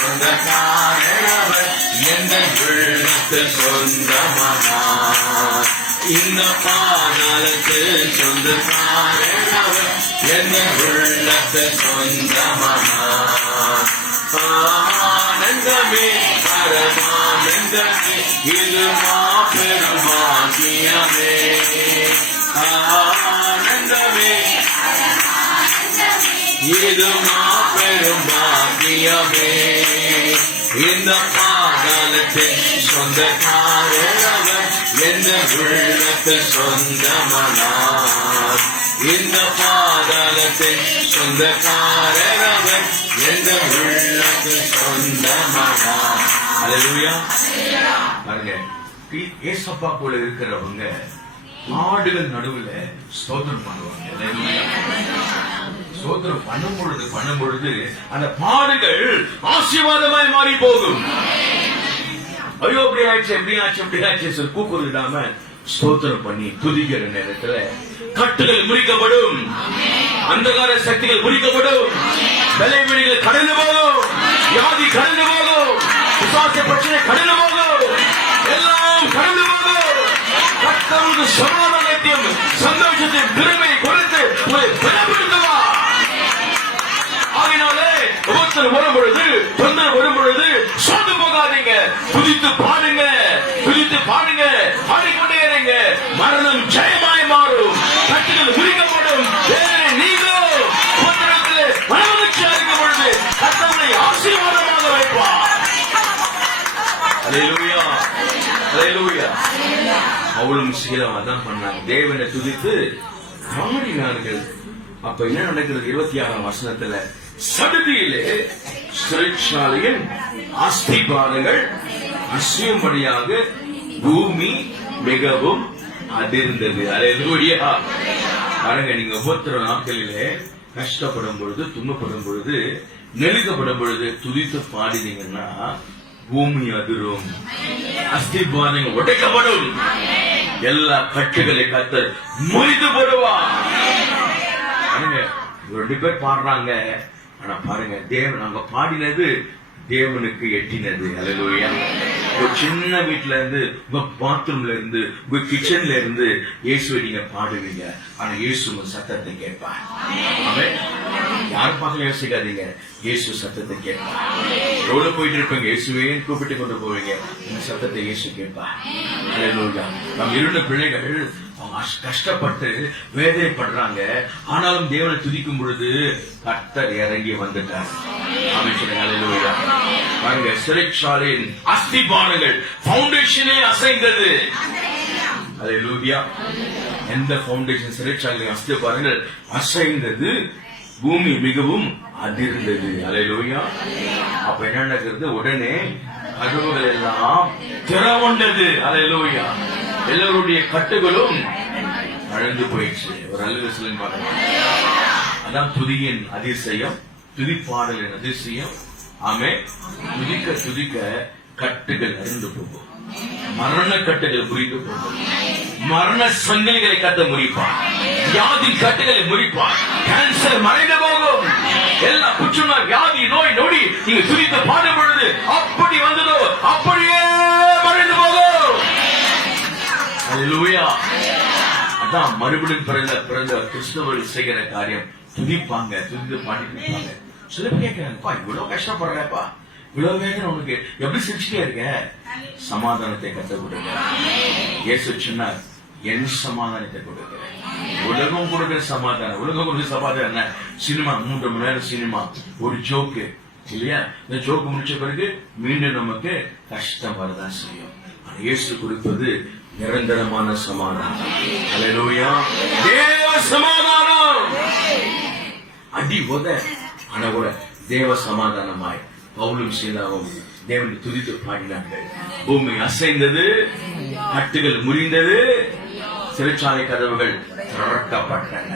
சொந்தக்காரர் எந்த உள்ளத்தில் சொந்தமானார். இந்த பாதாளத்தில் சொந்தக்காரர் எந்த உள்ளத்தில் சொந்தமானார். ஆனந்தமே பரமானந்தமே இது மாபெரும் பாக்கியமே. ஆனந்தமே இது மாபெரும் பாக்கியமே. இந்த பாதாளத்தில் சொந்தக்காரர் எந்த உள்ளத்தில் சொந்தமானார். இந்த பாதாளத்தில் சொந்தக்காரர் எந்த உள்ளத்தில் சொந்தமானார். அல்லேலூயா. பாருங்க, ஏசப்பா போல இருக்கிறவங்க மாடுகள் நடுவுல ஸ்தோத்திரம் பண்ணுவாங்க. ஸ்தோத்திரம் பண்ணும் பொழுது அந்த பாடுகள் ஆசீர்வாதமாய் மாறி போகும். ஐயோ அப்படி ஆச்சு சொல்லி கூக்குறிடாம ஸ்தோத்திரம் பண்ணி துதிக்கிற நேரத்துல கட்டுகள் முறிக்கப்படும், அந்தகார சக்திகள் முறிக்கப்படும், விளைவினைகள் கடந்து போகும், வியாதி கடந்து போகும், விசுவாச பிரச்சனை கடந்து போகும், எல்லாம் கடந்து போகும். கர்த்தருக்கு சமாதானத்தையும் சந்தோஷத்தையும் பெருமையை கொடுத்து உங்களை பலப்படுத்துவா. ஆகினாலே ஒவ்வொருத்தர் வரும் பொழுது, தொந்தரவு வரும் பொழுது சோர்ந்து போகாதீங்க. துதித்து பாடுங்க, துதித்து பாடுங்க, பாடிக்கொண்டே இருங்க. மரணம் ஜெயமாய் மாறும், கட்டுகள் முறிக்கப்படும். நீங்களும் உபத்திரத்தில் மனமகிழ்ச்சியா இருக்கும் பொழுது கர்த்தரை ஆசீர்வாதமாக வைப்பார். அல்லேலூயா, அல்லேலூயா. அவளும் சீலம் அதான் பண்ணாங்க, தேவனை துதித்து பாடினார்கள். அப்ப என்ன நடக்கிறது? 26ஆம் வசனத்துல சடுதியிலே சிறைச்சாலையின் அஸ்திபாரங்கள் அசையும்படியாக பூமி மிகவும் அதிர்ந்தது. அல்லேலூயா. பாருங்க, நீங்க ஒவ்வொரு நாட்களிலே கஷ்டப்படும் பொழுது, துன்பப்படும் பொழுது, நெருக்கப்படும் பொழுது துதித்து பாடினீங்கன்னா பூமி அதிரும், அஸ்திபாரங்கள் உடைக்கப்படும், எல்லா கட்டுகளை கர்த்தர் முறித்து போடுவார். ரெண்டு பேர் பாடுறாங்க, ஆனா பாருங்க, தேவன் அங்க பாடினது தேவனுக்கு எட்டினது. அல்லேலூயா. ஒரு சின்ன வீட்டுல இருந்து, உங்க பாத்ரூம்ல இருந்து, உங்க கிச்சன்ல இருந்து இயேசுவை நீங்க பாடுவீங்க, ஆனா இயேசு உங்க சத்தத்தை கேட்பார். ஆமென். யாரும் பார்க்க யோசிக்காதீங்க, இயேசு சத்தத்தை கேட்பார். எவ்வளவு போயிட்டு இருப்பீங்க, இயேசுவே கூப்பிட்டு கொண்டு போவீங்க, உங்க சத்தத்தை இயேசு கேட்பார். அல்லேலூயா. நம் 2 பிள்ளைகள் கஷ்டப்பட்டு வேதனைப்படுறாங்க, ஆனாலும் தேவனை துதிக்கும் பொழுது கர்த்தர் இறங்கி வந்துட்டார். அல்லேலூயா. பாருங்க, சிறைச்சாலையின் அஸ்திபாரங்கள் பவுண்டேஷனே அசைந்தது. அல்லேலூயா. எந்த பவுண்டேஷன்? சிறைச்சாலையின் அஸ்திபாரங்கள் அசைந்தது, பூமி மிகவும் அதிர்ந்தது. அல்லேலூயா. அப்ப என்ன நடக்கிறது? உடனே கதவுகள் எல்லாம் திறவுண்டது. அல்லேலூயா. எல்லோருடைய கட்டுகளும் அழந்து போயிடுச்சு. ஒரு அல்லேலூயா பாருங்க. அதான் துதியின் அதிசயம், துதிப்பாடலின் அதிசயம். ஆமென். துதிக்க துதிக்க கட்டுகள் அழிந்து போகும், மரண கட்டுகள் முறிந்து போகும், மரண சங்கிலிகளை கட்ட முறிப்பார், வியாதி கட்டுகளை முறிப்பார், கேன்சர் மறைந்து போகும், எல்லா புற்றுநோய், வியாதி, நோய் நொடி நீங்க துதித்து பாடும் பொழுது அப்படி வந்ததோ அப்படியே மறைந்து போகும். அல்லேலூயா. அதான் மறுபடியும் பிறந்த கிறிஸ்தவர்கள் செய்கிற காரியம், துதிப்பாங்க, துதித்து பாடிப்பாங்க. சில பேர் கேட்கிறாங்கப்பா, இவ்வளவு கஷ்டப்படுறப்பா, இவ்வளவு வேதனை உனக்கு, எப்படி சிரிச்சுட்டே இருக்க? சமாதானத்தை கத்த கொடுங்க. இயேசு சொன்னார், என் சமாதானத்தை கொடுக்கிறேன். உலகம் கொடுக்கிற சமாதானம், உலகம் கொடுக்கிற சமாதானம் என்ன? சினிமா, 3 மணி நேரம் சினிமா, ஒரு ஜோக்கு இல்லையா? இந்த ஜோக்கு முடிச்ச பிறகு மீண்டும் நமக்கு கஷ்டம் வரதான் செய்யும். இயேசு கொடுப்பது நிரந்தரமான சமாதானம். அல்லேலூயா. தேவ சமாதானம். அடி உத, ஆனா கூட தேவ சமாதானமாய் பவுலும் சீலாவும் தேவனை துதித்து பாடினார்கள். பூமி அசைந்தது, கட்டுகள் முறிந்தது, சிறைச்சாலை கதவுகள் திறக்கப்பட்டன.